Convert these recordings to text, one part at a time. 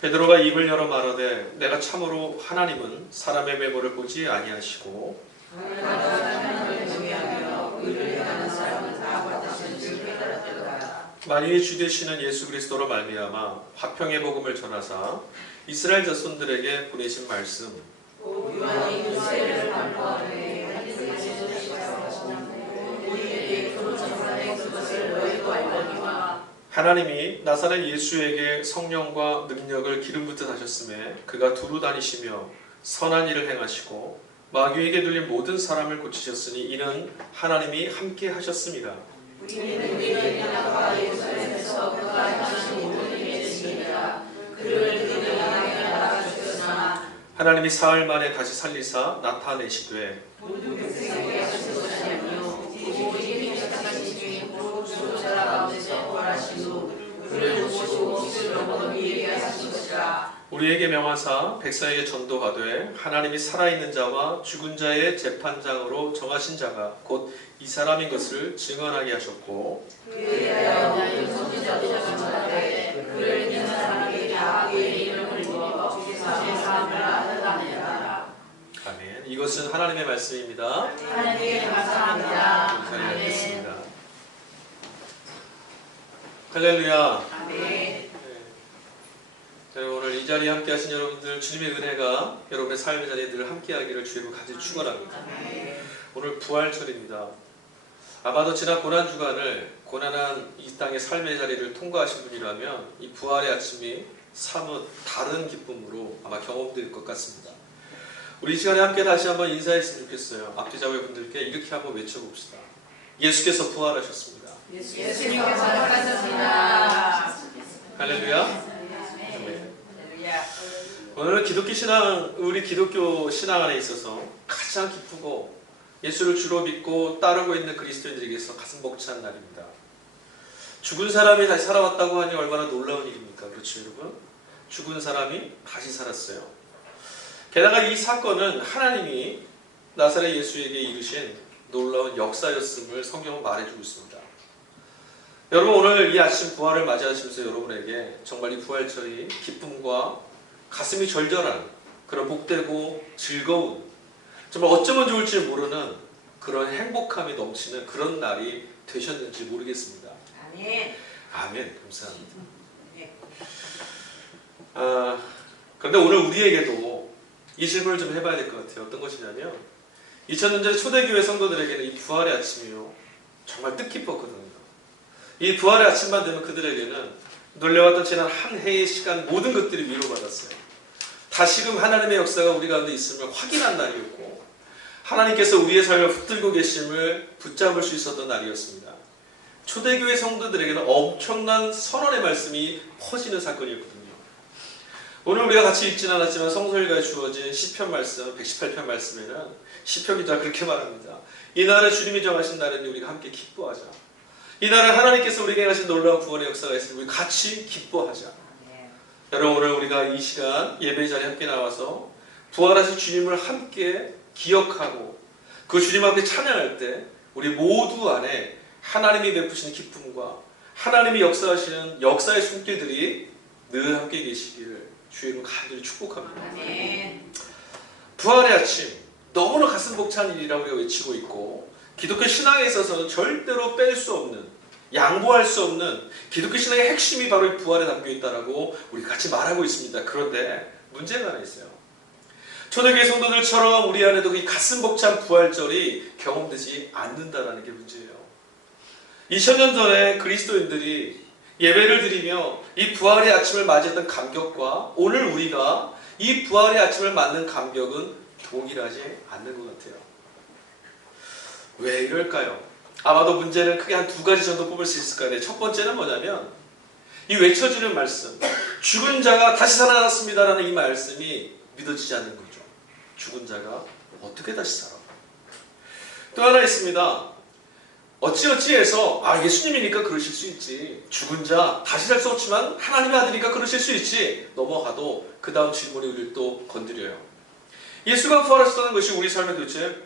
베드로가 입을 열어 말하되 내가 참으로 하나님은 사람의 외모를 보지 아니하시고 만유의 주 되시는 예수 그리스도로 말미암아 화평의 복음을 전하사 이스라엘 자손들에게 보내신 말씀 하나님이 나사렛 예수에게 성령과 능력을 기름 붓듯 하셨음에 그가 두루 다니시며 선한 일을 행하시고 마귀에게 들린 모든 사람을 고치셨으니 이는 하나님이 함께 하셨습니다. 하나님이 사흘 만에 다시 살리사 나타내시되 우리에게 명하사 백성에게 전도하되 하나님이 살아있는 자와 죽은 자의 재판장으로 정하신 자가 곧 이 사람인 것을 증언하게 하셨고 아멘. 이것은 하나님의 말씀입니다. 하나님께 감사합니다. 감사드리겠습니다. 할렐루야. 아멘. 오늘 이 자리에 함께 하신 여러분들 주님의 은혜가 여러분의 삶의 자리에 늘 함께 하기를 주의 간절히 축원합니다. 오늘 부활절입니다. 아마도 지난 고난주간을 고난한 이 땅의 삶의 자리를 통과하신 분이라면 이 부활의 아침이 사뭇 다른 기쁨으로 아마 경험될 것 같습니다. 우리 이 시간에 함께 다시 한번 인사했으면 좋겠어요. 앞뒤 좌우의 분들께 이렇게 한번 외쳐봅시다. 예수께서 부활하셨습니다. 예수님께서 부활하셨습니다. 할렐루야. 오늘은 기독교 신앙, 우리 기독교 신앙 안에 있어서 가장 기쁘고 예수를 주로 믿고 따르고 있는 그리스도인들에게서 가슴 벅찬 날입니다. 죽은 사람이 다시 살아왔다고 하니 얼마나 놀라운 일입니까? 그렇죠, 여러분? 죽은 사람이 다시 살았어요. 게다가 이 사건은 하나님이 나사렛 예수에게 이루신 놀라운 역사였음을 성경은 말해주고 있습니다. 여러분, 오늘 이 아침 부활을 맞이하시면서 여러분에게 정말 이 부활절이 기쁨과 가슴이 절절한 그런 복되고 즐거운 정말 어쩌면 좋을지 모르는 그런 행복함이 넘치는 그런 날이 되셨는지 모르겠습니다. 아멘. 아멘. 감사합니다. 그런데 오늘 우리에게도 이 질문을 좀 해봐야 될 것 같아요. 어떤 것이냐면 2000년 전 초대교회 성도들에게는 이 부활의 아침이요 정말 뜻깊었거든요. 이 부활의 아침만 되면 그들에게는 놀려왔던 지난 한 해의 시간 모든 것들이 위로받았어요. 다시금 하나님의 역사가 우리 가운데 있음을 확인한 날이었고 하나님께서 우리의 삶을 붙들고 계심을 붙잡을 수 있었던 날이었습니다. 초대교회 성도들에게는 엄청난 선언의 말씀이 퍼지는 사건이었거든요. 오늘 우리가 같이 읽지는 않았지만 성서일가에 주어진 시편 말씀 118편 말씀에는 시편 기자가 그렇게 말합니다. 이 날에 주님이 정하신 날에는 우리가 함께 기뻐하자. 이 날은 하나님께서 우리에게 하신 놀라운 구원의 역사가 있으니 우리 같이 기뻐하자. 여러분, 오늘 우리가 이 시간 예배 자리에 함께 나와서 부활하신 주님을 함께 기억하고 그 주님 앞에 찬양할 때 우리 모두 안에 하나님이 베푸시는 기쁨과 하나님이 역사하시는 역사의 손길들이 늘 함께 계시기를 주의 이름으로 간절히 축복합니다. 아멘. 부활의 아침, 너무나 가슴 벅찬 일이라고 우리가 외치고 있고 기독교 신앙에 있어서는 절대로 뺄 수 없는, 양보할 수 없는 기독교 신앙의 핵심이 바로 이 부활에 담겨있다라고 우리 같이 말하고 있습니다. 그런데 문제가 하나 있어요. 초대교회 성도들처럼 우리 안에도 이 가슴 벅찬 부활절이 경험되지 않는다라는 게 문제예요. 2000년 전에 그리스도인들이 예배를 드리며 이 부활의 아침을 맞이했던 감격과 오늘 우리가 이 부활의 아침을 맞는 감격은 동일하지 않는 것 같아요. 왜 이럴까요? 아마도 문제는 크게 한 두 가지 정도 뽑을 수 있을 거예요. 첫 번째는 뭐냐면 이 외쳐주는 말씀, 죽은 자가 다시 살아났습니다라는 이 말씀이 믿어지지 않는 거죠. 죽은 자가 어떻게 다시 살아? 또 하나 있습니다. 어찌어찌해서 예수님이니까 그러실 수 있지. 죽은 자 다시 살 수 없지만 하나님의 아들이니까 그러실 수 있지. 넘어가도 그 다음 질문이 우리를 또 건드려요. 예수가 부활하셨다는 것이 우리 삶에 도대체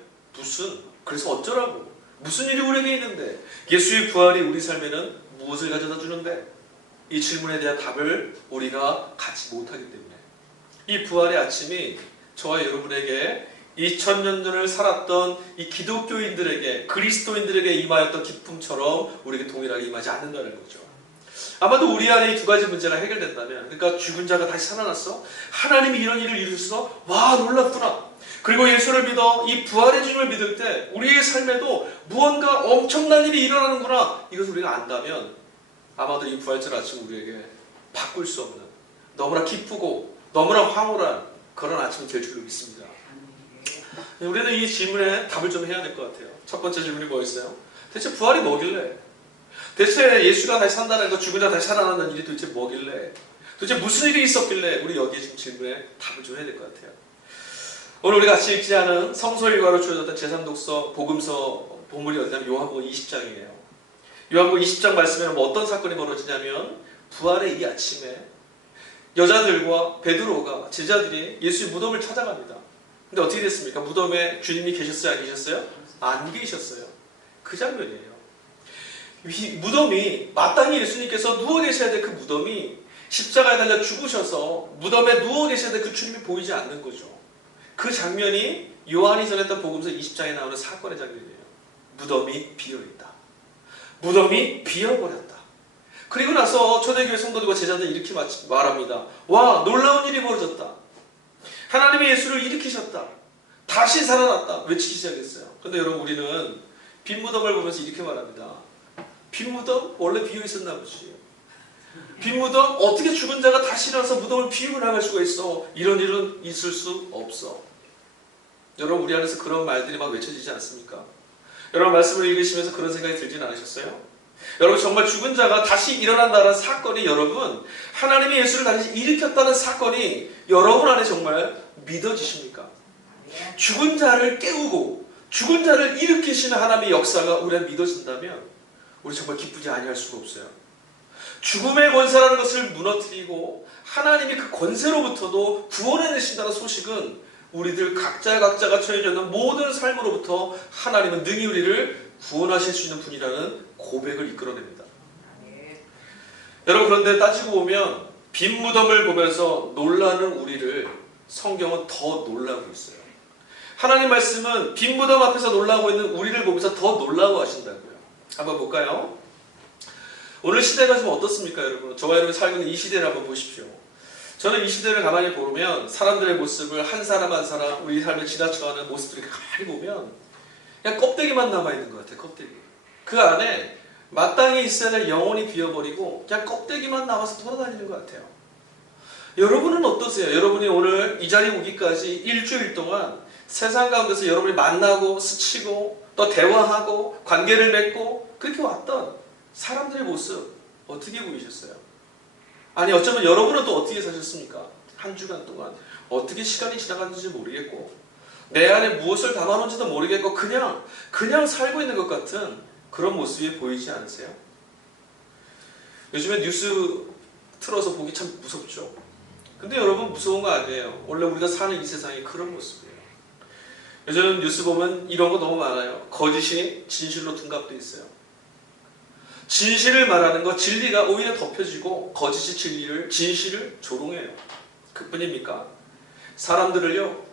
그래서 어쩌라고? 무슨 일이 우리에게 있는데? 예수의 부활이 우리 삶에는 무엇을 가져다 주는데? 이 질문에 대한 답을 우리가 갖지 못하기 때문에 이 부활의 아침이 저와 여러분에게 2000년 전을 살았던 이 기독교인들에게 그리스도인들에게 임하였던 기쁨처럼 우리에게 동일하게 임하지 않는다는 거죠. 아마도 우리 안에 이 두 가지 문제가 해결된다면, 그러니까 죽은 자가 다시 살아났어? 하나님이 이런 일을 이루셨어? 와, 놀랍구나. 그리고 예수를 믿어 이 부활의 주님을 믿을 때 우리의 삶에도 무언가 엄청난 일이 일어나는구나, 이것을 우리가 안다면 아마도 이 부활절 아침 우리에게 바꿀 수 없는, 너무나 기쁘고 너무나 황홀한 그런 아침이 될 줄로 믿습니다. 우리는 이 질문에 답을 좀 해야 될 것 같아요. 첫 번째 질문이 뭐였어요? 대체 부활이 뭐길래? 대체 예수가 다시 산다는 거, 죽은 자 다시 살아나는 일이 도대체 뭐길래? 도대체 무슨 일이 있었길래? 우리 여기에 지금 질문에 답을 좀 해야 될 것 같아요. 오늘 우리 같이 읽지 않은 성서 일과로 주어졌던 제3독서 복음서 본문이 어디냐면 요한복음 20장이에요. 요한복음 20장 말씀에는 뭐 어떤 사건이 벌어지냐면 부활의 이 아침에 여자들과 베드로가, 제자들이 예수의 무덤을 찾아갑니다. 근데 어떻게 됐습니까? 무덤에 주님이 계셨어요? 안 계셨어요? 안 계셨어요. 그 장면이에요. 무덤이, 마땅히 예수님께서 누워 계셔야 될 그 무덤이 십자가에 달려 죽으셔서 무덤에 누워 계셔야 될 그 주님이 보이지 않는 거죠. 그 장면이 요한이 전했던 복음서 20장에 나오는 사건의 장면이에요. 무덤이 비어있다. 무덤이 비어버렸다. 그리고 나서 초대교회 성도들과 제자들이 이렇게 말합니다. 와, 놀라운 일이 벌어졌다. 하나님이 예수를 일으키셨다. 다시 살아났다. 외치기 시작했어요. 그런데 여러분, 우리는 빈 무덤을 보면서 이렇게 말합니다. 빈 무덤? 원래 비어있었나 보지. 빈 무덤? 어떻게 죽은 자가 다시 일어나서 무덤을 비우고 나갈 수가 있어? 이런 일은 있을 수 없어. 여러분, 우리 안에서 그런 말들이 막 외쳐지지 않습니까? 여러분, 말씀을 읽으시면서 그런 생각이 들진 않으셨어요? 여러분, 정말 죽은 자가 다시 일어난다는 사건이, 여러분, 하나님이 예수를 다시 일으켰다는 사건이 여러분 안에 정말 믿어지십니까? 죽은 자를 깨우고 죽은 자를 일으키시는 하나님의 역사가 우리 안에 믿어진다면 우리 정말 기쁘지 아니할 수가 없어요. 죽음의 권세라는 것을 무너뜨리고 하나님이 그 권세로부터도 구원해내신다는 소식은 우리들 각자가 처해져 있는 모든 삶으로부터 하나님은 능히 우리를 구원하실 수 있는 분이라는 고백을 이끌어냅니다. 여러분, 그런데 따지고 보면 빈 무덤을 보면서 놀라는 우리를 성경은 더 놀라고 있어요. 하나님 말씀은 빈 무덤 앞에서 놀라고 있는 우리를 보면서 더 놀라워 하신다고요. 한번 볼까요? 오늘 시대가 좀 어떻습니까, 여러분? 저와 여러분이 살고 있는 이 시대를 한번 보십시오. 저는 이 시대를 가만히 보면 사람들의 모습을 한 사람 한 사람 우리 삶에 지나쳐가는 모습들을 가만히 보면 그냥 껍데기만 남아있는 것 같아요. 껍데기. 그 안에 마땅히 있어야 될 영혼이 비어버리고 그냥 껍데기만 남아서 돌아다니는 것 같아요. 여러분은 어떠세요? 여러분이 오늘 이 자리에 오기까지 일주일 동안 세상 가운데서 여러분이 만나고 스치고 또 대화하고 관계를 맺고 그렇게 왔던 사람들의 모습 어떻게 보이셨어요? 아니, 어쩌면 여러분은 또 어떻게 사셨습니까? 한 주간 동안 어떻게 시간이 지나갔는지 모르겠고 내 안에 무엇을 담아놓은지도 모르겠고 그냥 살고 있는 것 같은 그런 모습이 보이지 않으세요? 요즘에 뉴스 틀어서 보기 참 무섭죠. 근데 여러분, 무서운 거 아니에요. 원래 우리가 사는 이 세상이 그런 모습이에요. 요즘 뉴스 보면 이런 거 너무 많아요. 거짓이 진실로 둔갑돼 있어요. 진실을 말하는 것, 진리가 오히려 덮여지고 거짓이 진실을 조롱해요. 그뿐입니까? 사람들을요,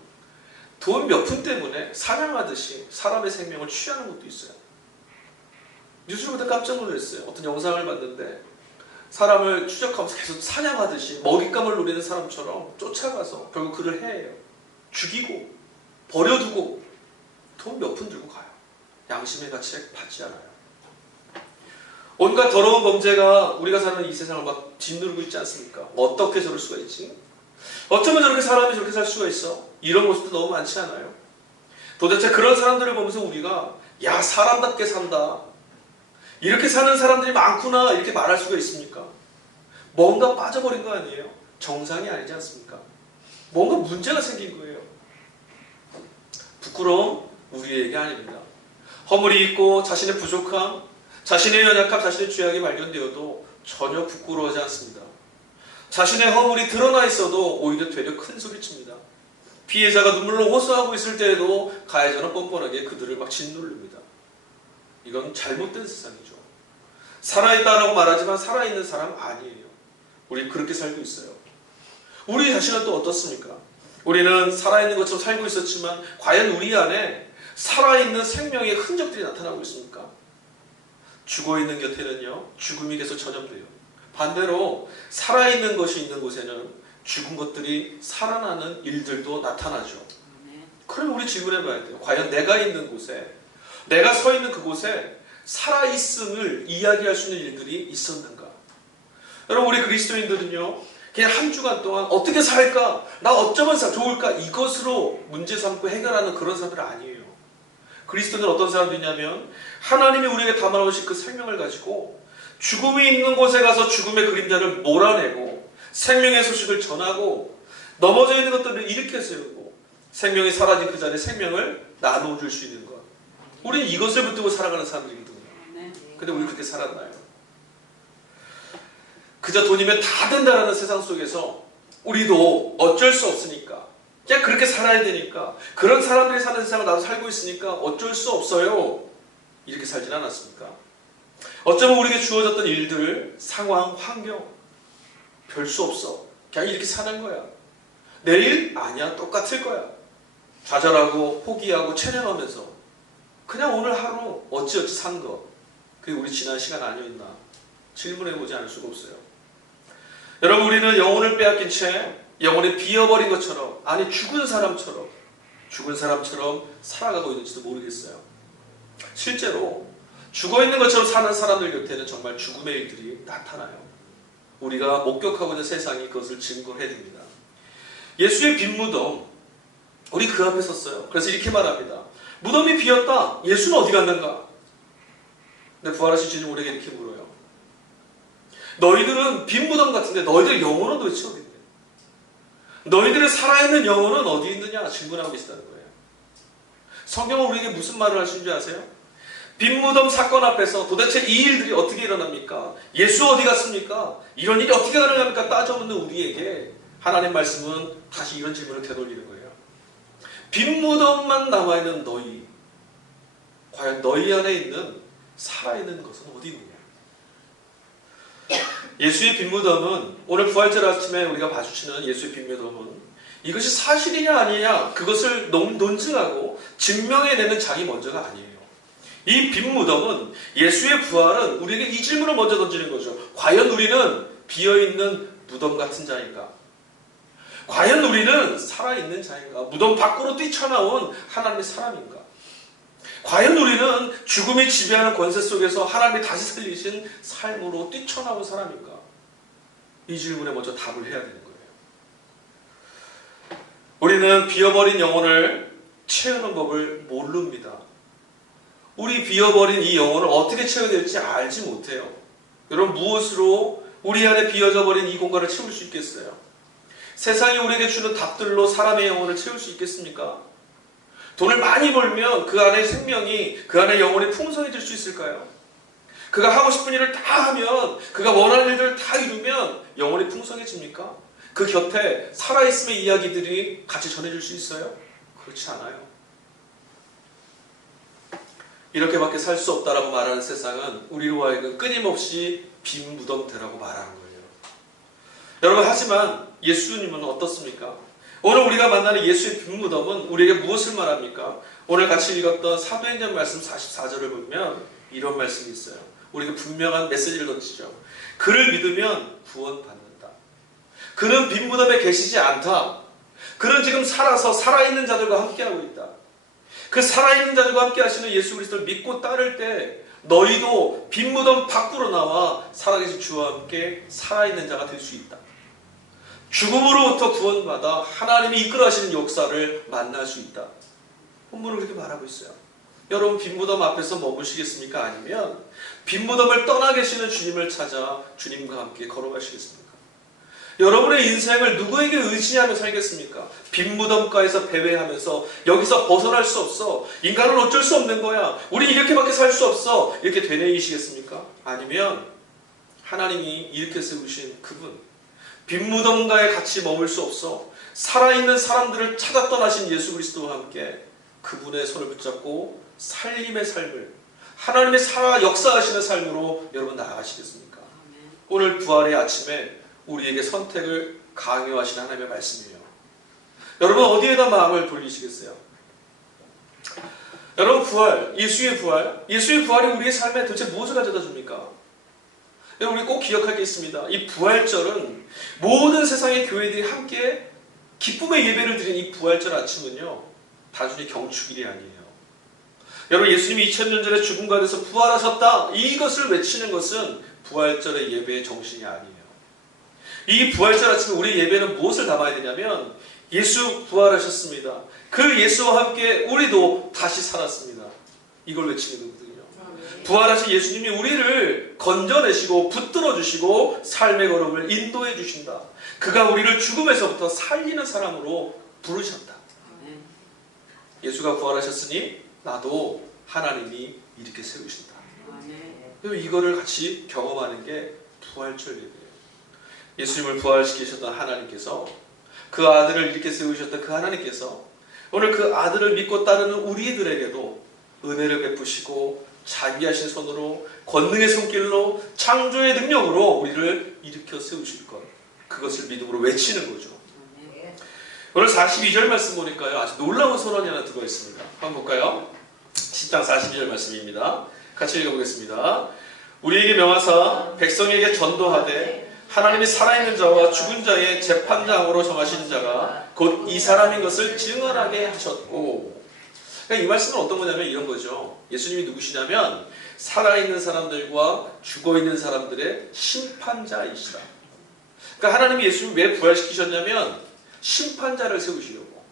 돈 몇 푼 때문에 사냥하듯이 사람의 생명을 취하는 것도 있어요. 뉴스를 보다 깜짝 놀랐어요. 어떤 영상을 봤는데 사람을 추적하면서 계속 사냥하듯이 먹잇감을 노리는 사람처럼 쫓아가서 결국 그를 해해요. 죽이고 버려두고 돈 몇 푼 들고 가요. 양심의 가치에 받지 않아요. 온갖 더러운 범죄가 우리가 사는 이 세상을 막 짓누르고 있지 않습니까? 어떻게 저럴 수가 있지? 어쩌면 저렇게 사람이 저렇게 살 수가 있어? 이런 모습도 너무 많지 않아요? 도대체 그런 사람들을 보면서 우리가 야, 사람답게 산다, 이렇게 사는 사람들이 많구나, 이렇게 말할 수가 있습니까? 뭔가 빠져버린 거 아니에요? 정상이 아니지 않습니까? 뭔가 문제가 생긴 거예요. 부끄러움 우리에게 아닙니다. 허물이 있고 자신의 부족함, 자신의 연약함, 자신의 죄악이 발견되어도 전혀 부끄러워하지 않습니다. 자신의 허물이 드러나 있어도 오히려 되려 큰 소리칩니다. 피해자가 눈물로 호소하고 있을 때에도 가해자는 뻔뻔하게 그들을 막 짓누릅니다. 이건 잘못된 세상이죠. 살아있다라고 말하지만 살아있는 사람 아니에요. 우리 그렇게 살고 있어요. 우리 자신은 또 어떻습니까? 우리는 살아있는 것처럼 살고 있었지만 과연 우리 안에 살아있는 생명의 흔적들이 나타나고 있습니까? 죽어있는 곁에는요, 죽음이 계속 전염돼요. 반대로 살아있는 것이 있는 곳에는 죽은 것들이 살아나는 일들도 나타나죠. 그럼 우리 질문해 봐야 돼요. 과연 내가 있는 곳에, 내가 서 있는 그곳에 살아있음을 이야기할 수 있는 일들이 있었는가? 여러분, 우리 그리스도인들은요, 그냥 한 주간 동안 어떻게 살까? 나 어쩌면 좋을까? 이것으로 문제 삼고 해결하는 그런 사람들 아니에요. 그리스도는 어떤 사람들이냐면 하나님이 우리에게 담아놓으신 그 생명을 가지고 죽음이 있는 곳에 가서 죽음의 그림자를 몰아내고 생명의 소식을 전하고 넘어져 있는 것들을 일으켜 세우고 생명이 사라진 그 자리에 생명을 나눠줄 수 있는 것. 우리는 이것을 붙들고 살아가는 사람들이거든요. 근데 우리 그렇게 살았나요? 그저 돈이면 다 된다라는 세상 속에서 우리도 어쩔 수 없으니까 그냥 그렇게 살아야 되니까 그런 사람들이 사는 세상을 나도 살고 있으니까 어쩔 수 없어요. 이렇게 살진 않았습니까? 어쩌면 우리에게 주어졌던 일들, 상황, 환경 별 수 없어. 그냥 이렇게 사는 거야. 내일? 아니야. 똑같을 거야. 좌절하고 포기하고 체념하면서 그냥 오늘 하루 어찌어찌 산 거. 그게 우리 지난 시간 아니었나 질문해보지 않을 수가 없어요. 여러분, 우리는 영혼을 빼앗긴 채 영혼이 비어버린 것처럼, 아니 죽은 사람처럼 살아가고 있는지도 모르겠어요. 실제로 죽어있는 것처럼 사는 사람들 곁에는 정말 죽음의 일들이 나타나요. 우리가 목격하고 있는 세상이 그것을 증거해줍니다. 예수의 빈 무덤, 우리 그 앞에 섰어요. 그래서 이렇게 말합니다. 무덤이 비었다. 예수는 어디 갔는가? 근데 부활하신 주님 우리에게 이렇게 물어요. 너희들은 빈 무덤 같은데 너희들의 영혼은 도대체 어디 있냐? 너희들의 살아있는 영혼은 어디 있느냐? 질문하고 계시다는 거예요. 성경은 우리에게 무슨 말을 하시는 줄 아세요? 빈 무덤 사건 앞에서 도대체 이 일들이 어떻게 일어납니까? 예수 어디 갔습니까? 이런 일이 어떻게 가능합니까? 따져묻는 우리에게 하나님 말씀은 다시 이런 질문을 되돌리는 거예요. 빈 무덤만 남아있는 너희, 과연 너희 안에 있는 살아있는 것은 어디 있느냐? 예수의 빈 무덤은 오늘 부활절 아침에 우리가 봐주시는 예수의 빈 무덤은 이것이 사실이냐 아니냐 그것을 논증하고 증명해내는 자기 먼저가 아니에요. 이 빈 무덤은 예수의 부활은 우리에게 이 질문을 먼저 던지는 거죠. 과연 우리는 비어있는 무덤 같은 자인가? 과연 우리는 살아있는 자인가? 무덤 밖으로 뛰쳐나온 하나님의 사람인가? 과연 우리는 죽음이 지배하는 권세 속에서 하나님이 다시 살리신 삶으로 뛰쳐나온 사람인가? 이 질문에 먼저 답을 해야 되는 거예요. 우리는 비어버린 영혼을 채우는 법을 모릅니다. 우리 비어버린 이 영혼을 어떻게 채워야 될지 알지 못해요. 여러분, 무엇으로 우리 안에 비어져 버린 이 공간을 채울 수 있겠어요? 세상이 우리에게 주는 답들로 사람의 영혼을 채울 수 있겠습니까? 돈을 많이 벌면 그 안에 생명이, 그 안에 영혼이 풍성해질 수 있을까요? 그가 하고 싶은 일을 다 하면, 그가 원하는 일들을 다 이루면 영혼이 풍성해집니까? 그 곁에 살아있음의 이야기들이 같이 전해질 수 있어요? 그렇지 않아요. 이렇게밖에 살 수 없다라고 말하는 세상은 우리로 하여금 끊임없이 빈 무덤대라고 말하는 거예요. 여러분, 하지만 예수님은 어떻습니까? 오늘 우리가 만나는 예수의 빈 무덤은 우리에게 무엇을 말합니까? 오늘 같이 읽었던 사도행전 말씀 44절을 보면 이런 말씀이 있어요. 우리가 분명한 메시지를 던지죠. 그를 믿으면 구원받는다. 그는 빈 무덤에 계시지 않다. 그는 지금 살아서 살아있는 자들과 함께하고 있다. 그 살아있는 자들과 함께 하시는 예수 그리스도를 믿고 따를 때 너희도 빈 무덤 밖으로 나와 살아계신 주와 함께 살아있는 자가 될 수 있다. 죽음으로부터 구원받아 하나님이 이끌어 하시는 역사를 만날 수 있다. 본문은 그렇게 말하고 있어요. 여러분, 빈 무덤 앞에서 머무시겠습니까? 아니면 빈 무덤을 떠나 계시는 주님을 찾아 주님과 함께 걸어가시겠습니까? 여러분의 인생을 누구에게 의지하며 살겠습니까? 빈 무덤가에서 배회하면서 여기서 벗어날 수 없어. 인간은 어쩔 수 없는 거야. 우리 이렇게밖에 살 수 없어. 이렇게 되뇌이시겠습니까? 아니면 하나님이 이렇게 세우신 그분, 빈 무덤가에 같이 머물 수 없어. 살아있는 사람들을 찾아 떠나신 예수 그리스도와 함께 그분의 손을 붙잡고 살림의 삶을, 하나님의 역사하시는 삶으로 여러분 나아가시겠습니까? 오늘 부활의 아침에 우리에게 선택을 강요하시는 하나님의 말씀이에요. 여러분 어디에다 마음을 돌리시겠어요? 여러분 예수의 부활이 우리의 삶에 도대체 무엇을 가져다 줍니까? 여러분 우리 꼭 기억할 게 있습니다. 이 부활절은 모든 세상의 교회들이 함께 기쁨의 예배를 드린 이 부활절 아침은요, 단순히 경축일이 아니에요. 여러분 예수님이 2000년 전에 죽음 가운데서 부활하셨다, 이것을 외치는 것은 부활절의 예배의 정신이 아니에요. 이 부활절 아침에 우리 예배는 무엇을 담아야 되냐면, 예수 부활하셨습니다. 그 예수와 함께 우리도 다시 살았습니다. 이걸 외치는 거거든요. 부활하신 예수님이 우리를 건져내시고 붙들어 주시고 삶의 걸음을 인도해 주신다. 그가 우리를 죽음에서부터 살리는 사람으로 부르셨다. 예수가 부활하셨으니 나도 하나님이 이렇게 세우신다. 이거를 같이 경험하는 게 부활절 예배예요. 예수님을 부활시키셨던 하나님께서, 그 아들을 이렇게 세우셨던 그 하나님께서 오늘 그 아들을 믿고 따르는 우리들에게도 은혜를 베푸시고 자비하신 손으로, 권능의 손길로, 창조의 능력으로 우리를 일으켜 세우실 것, 그것을 믿음으로 외치는 거죠. 오늘 42절 말씀 보니까요, 아주 놀라운 선언이 하나 들어있습니다. 한번 볼까요? 10장 42절 말씀입니다. 같이 읽어보겠습니다. 우리에게 명하사 백성에게 전도하되 하나님이 살아있는 자와 죽은 자의 재판장으로 정하신 자가 곧 이 사람인 것을 증언하게 하셨고. 그러니까 이 말씀은 어떤 거냐면 이런 거죠. 예수님이 누구시냐면 살아있는 사람들과 죽어있는 사람들의 심판자이시다. 그러니까 하나님이 예수님을 왜 부활시키셨냐면 심판자를 세우시려고.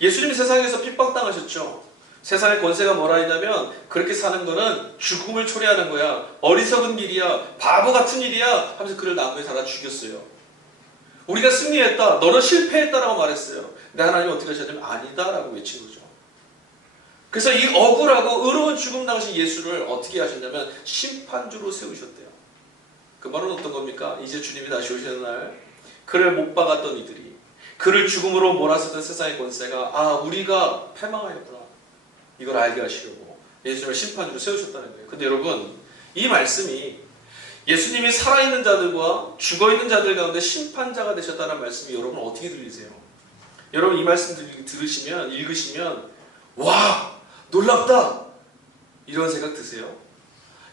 예수님이 세상에서 핍박당하셨죠. 세상의 권세가 뭐라 했냐면, 그렇게 사는 거는 죽음을 초래하는 거야, 어리석은 길이야, 바보 같은 일이야 하면서 그를 나무에 달아 죽였어요. 우리가 승리했다, 너는 실패했다라고 말했어요. 근데 하나님이 어떻게 하셨냐면 아니다라고 외친 거죠. 그래서 이 억울하고 의로운 죽음 당신 예수를 어떻게 하셨냐면 심판주로 세우셨대요. 그 말은 어떤 겁니까? 이제 주님이 다시 오시는 날 그를 못 박았던 이들이, 그를 죽음으로 몰아쓰던 세상의 권세가 우리가 패망하였구나, 이걸 알게 하시려고 예수님을 심판주로 세우셨다는 거예요. 근데 여러분, 이 말씀이 예수님이 살아있는 자들과 죽어있는 자들 가운데 심판자가 되셨다는 말씀이 여러분 어떻게 들리세요? 여러분 이 말씀 읽으시면 와, 놀랍다, 이런 생각 드세요?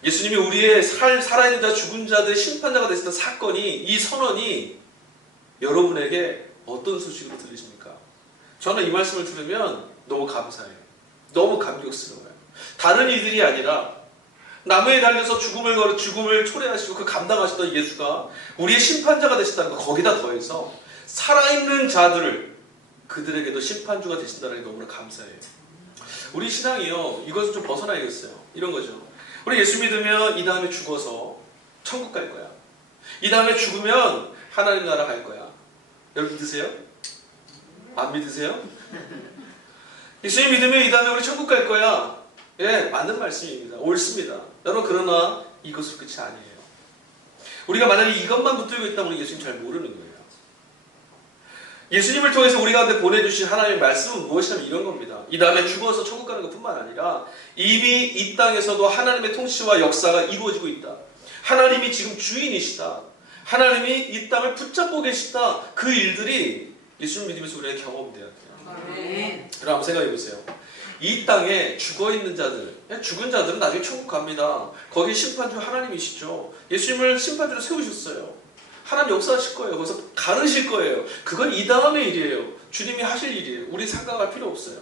예수님이 우리의 살아있는 자, 죽은 자들의 심판자가 되셨던 사건이, 이 선언이 여러분에게 어떤 소식으로 들리십니까? 저는 이 말씀을 들으면 너무 감사해요. 너무 감격스러워요. 다른 이들이 아니라 나무에 달려서 죽음을 초래하시고 그 감당하셨던 예수가 우리의 심판자가 되셨다는 거, 거기다 더해서 살아있는 자들을, 그들에게도 심판주가 되신다는 게 너무나 감사해요. 우리 신앙이요, 이것을 좀 벗어나야겠어요. 이런 거죠. 우리 예수 믿으면 이 다음에 죽어서 천국 갈 거야. 이 다음에 죽으면 하나님 나라 갈 거야. 여러분 믿으세요? 안 믿으세요? 예수님 믿으면 이 다음에 우리 천국 갈 거야. 예, 맞는 말씀입니다. 옳습니다. 여러분, 그러나 이것은 끝이 아니에요. 우리가 만약에 이것만 붙들고 있다면 우리 예수님 잘 모르는 거예요. 예수님을 통해서 우리 가운데 보내주신 하나님의 말씀은 무엇이냐면 이런 겁니다. 이 다음에 죽어서 천국 가는 것뿐만 아니라 이미 이 땅에서도 하나님의 통치와 역사가 이루어지고 있다. 하나님이 지금 주인이시다. 하나님이 이 땅을 붙잡고 계시다. 그 일들이 예수님 믿으면서 우리에게 경험돼야 돼요. 그럼 한번 생각해 보세요. 이 땅에 죽어있는 자들, 죽은 자들은 나중에 천국 갑니다. 거기 심판주 하나님이시죠. 예수님을 심판주로 세우셨어요. 하나님 역사하실 거예요. 거기서 가르실 거예요. 그건 이 다음의 일이에요. 주님이 하실 일이에요. 우리 생각할 필요 없어요.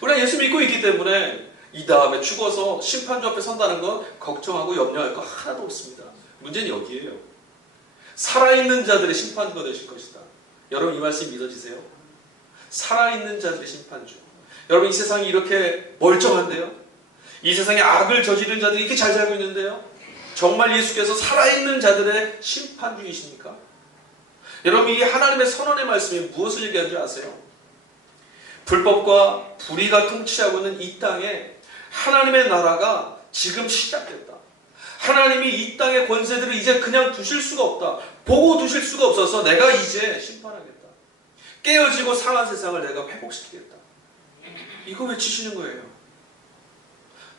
우리가 예수 믿고 있기 때문에 이 다음에 죽어서 심판주 앞에 선다는 건 걱정하고 염려할 거 하나도 없습니다. 문제는 여기에요. 살아있는 자들의 심판주가 되실 것이다. 여러분 이 말씀 믿어지세요? 살아있는 자들의 심판주. 여러분 이 세상이 이렇게 멀쩡한데요? 이 세상에 악을 저지른 자들이 이렇게 잘 살고 있는데요? 정말 예수께서 살아있는 자들의 심판주이십니까? 여러분 이 하나님의 선언의 말씀이 무엇을 얘기하는 줄 아세요? 불법과 불의가 통치하고 있는 이 땅에 하나님의 나라가 지금 시작됐다. 하나님이 이 땅의 권세들을 이제 그냥 두실 수가 없다. 보고 두실 수가 없어서 내가 이제 심판하겠다. 깨어지고 상한 세상을 내가 회복시키겠다. 이거 외치시는 거예요.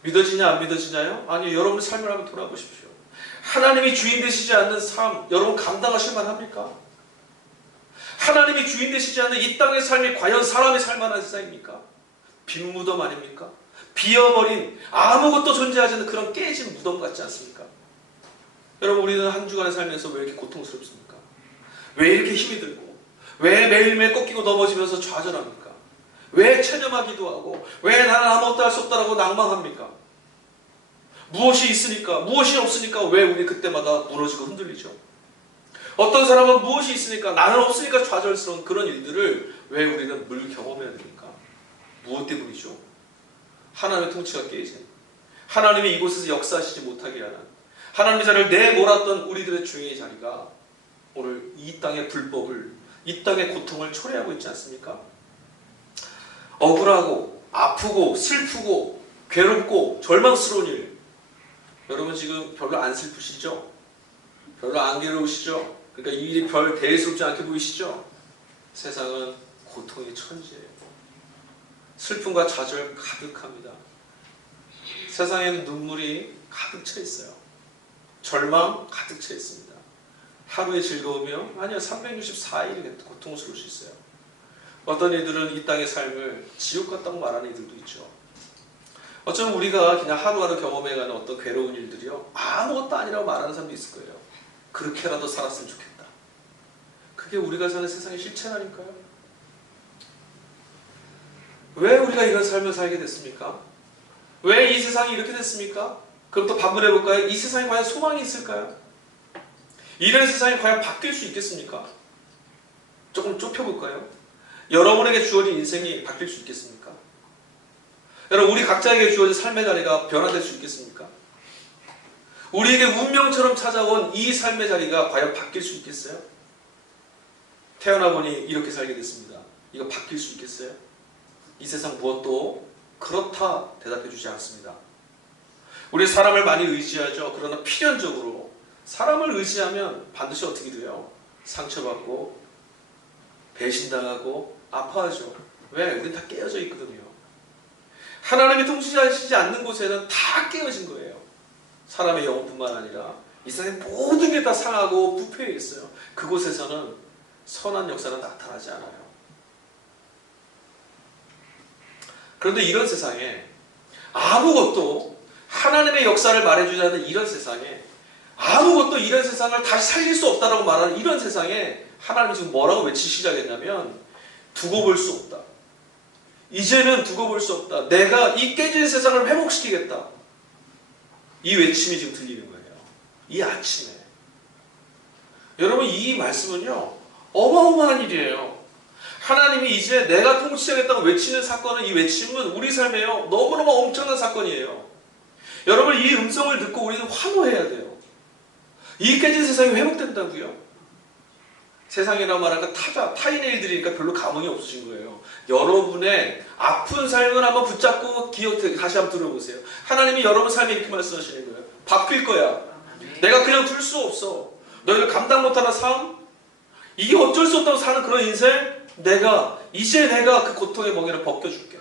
믿어지냐 안 믿어지냐요? 아니요. 여러분 삶을 한번 돌아보십시오. 하나님이 주인 되시지 않는 삶 여러분 감당하실 만합니까? 하나님이 주인 되시지 않는 이 땅의 삶이 과연 사람이 살만한 세상입니까? 빈 무덤 아닙니까? 비어버린 아무것도 존재하지 않는 그런 깨진 무덤 같지 않습니까? 여러분 우리는 한 주간을 살면서 왜 이렇게 고통스럽습니까? 왜 이렇게 힘이 들고 왜 매일매일 꺾이고 넘어지면서 좌절합니까? 왜 체념하기도 하고 왜 나는 아무것도 할 수 없다라고 낭망합니까? 무엇이 있으니까 무엇이 없으니까 왜 우리 그때마다 무너지고 흔들리죠? 어떤 사람은 무엇이 있으니까 나는 없으니까 좌절스러운 그런 일들을 왜 우리는 늘 경험해야 됩니까? 무엇 때문이죠? 하나님의 통치가 깨진, 하나님이 이곳에서 역사하시지 못하게 하는, 하나님의 자리를 내몰았던 우리들의 주인의 자리가 오늘 이 땅의 불법을, 이 땅의 고통을 초래하고 있지 않습니까? 억울하고 아프고 슬프고 괴롭고 절망스러운 일, 여러분 지금 별로 안 슬프시죠? 별로 안 괴로우시죠? 그러니까 이 일이 별 대수롭지 않게 보이시죠? 세상은 고통의 천지예요. 슬픔과 좌절 가득합니다. 세상에는 눈물이 가득 차 있어요. 절망 가득 차 있습니다. 하루의 즐거움이요? 아니요. 364일이 고통스러울 수 있어요. 어떤 이들은 이 땅의 삶을 지옥 같다고 말하는 이들도 있죠. 어쩌면 우리가 그냥 하루하루 경험해가는 어떤 괴로운 일들이요 아무것도 아니라고 말하는 사람도 있을 거예요. 그렇게라도 살았으면 좋겠다. 그게 우리가 사는 세상의 실체라니까요. 왜 우리가 이런 삶을 살게 됐습니까? 왜 이 세상이 이렇게 됐습니까? 그럼 또 반문해 볼까요? 이 세상에 과연 소망이 있을까요? 이런 세상이 과연 바뀔 수 있겠습니까? 조금 좁혀볼까요? 여러분에게 주어진 인생이 바뀔 수 있겠습니까? 여러분 우리 각자에게 주어진 삶의 자리가 변화될 수 있겠습니까? 우리에게 운명처럼 찾아온 이 삶의 자리가 과연 바뀔 수 있겠어요? 태어나보니 이렇게 살게 됐습니다. 이거 바뀔 수 있겠어요? 이 세상 무엇도 그렇다 대답해 주지 않습니다. 우리 사람을 많이 의지하죠. 그러나 필연적으로 사람을 의지하면 반드시 어떻게 돼요? 상처받고 배신당하고 아파하죠. 왜? 우린 다 깨어져 있거든요. 하나님이 통치하시지 않는 곳에는 다 깨어진 거예요. 사람의 영혼뿐만 아니라 이 세상의 모든 게 다 상하고 부패해 있어요. 그곳에서는 선한 역사는 나타나지 않아요. 그런데 이런 세상에 아무것도 하나님의 역사를 말해주지 않는 이런 세상에 아무것도 이런 세상을 다시 살릴 수 없다라고 말하는 이런 세상에 하나님이 지금 뭐라고 외치기 시작했냐면 두고 볼 수 없다. 이제는 두고 볼 수 없다. 내가 이 깨진 세상을 회복시키겠다. 이 외침이 지금 들리는 거예요. 이 아침에. 여러분 이 말씀은요 어마어마한 일이에요. 하나님이 이제 내가 통치하겠다고 외치는 사건은 이 외침은 우리 삶에요 너무너무 엄청난 사건이에요. 여러분 이 음성을 듣고 우리는 환호해야 돼요. 이 깨진 세상이 회복된다고요? 세상이라고 말하니까 타인의 일들이니까 별로 감흥이 없으신 거예요. 여러분의 아픈 삶을 한번 붙잡고 다시 한번 들어보세요. 하나님이 여러분 삶에 이렇게 말씀하시는 거예요. 바뀔 거야. 내가 그냥 둘 수 없어. 너희들 감당 못하는 삶? 이게 어쩔 수 없다고 사는 그런 인생? 이제 내가 그 고통의 멍에를 벗겨줄게.